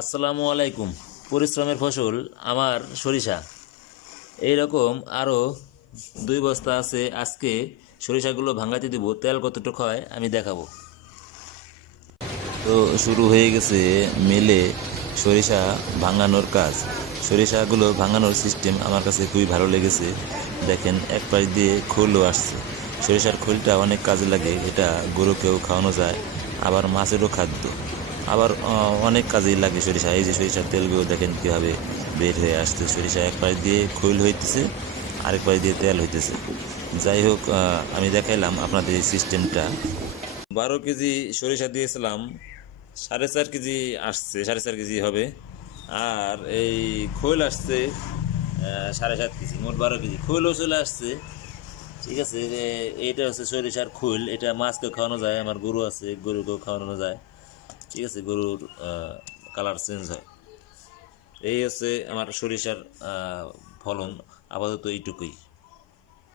আসসালামু আলাইকুম। পরিশ্রমের ফসল আমার সরিষা। এই রকম আরও 2 বস্তা আছে। আজকে সরিষাগুলো ভাঙাতে দিব, তেল কতটুকু হয় আমি দেখাবো। তো শুরু হয়ে গেছে মেলে সরিষা ভাঙানোর কাজ। সরিষাগুলো ভাঙানোর সিস্টেম আমার কাছে খুবই ভালো লেগেছে। দেখেন, এক পাশ দিয়ে খোলও আসছে। সরিষার খোলটা অনেক কাজে লাগে, এটা গরুকেও খাওয়ানো যায়, আবার মাছেরও খাদ্য, আবার অনেক কাজেই লাগে সরিষা। এই যে সরিষার তেলগুলো দেখেন কীভাবে বের হয়ে আসছে। সরিষা এক পাশ দিয়ে খৈল হইতেছে, আরেক পাশ দিয়ে তেল হইতেছে। যাই হোক, আমি দেখাইলাম আপনাদের এই সিস্টেমটা। 12 কেজি সরিষা দিয়েছিলাম, 4.5 কেজি আসছে, 4.5 কেজি হবে। আর এই খৈল আসছে 7.5 কেজি, মোট 12 কেজি খৈলও চলে আসছে। ঠিক আছে, এইটা হচ্ছে সরিষার খৈল। এটা মাছকে খাওয়ানো যায়, আমার গরু আছে, গরুকেও খাওয়ানো যায়। ঠিক আছে, গরুর কালার চেঞ্জ হয়। এই হচ্ছে আমার সরিষার ফলন। আপাতত এইটুকুই।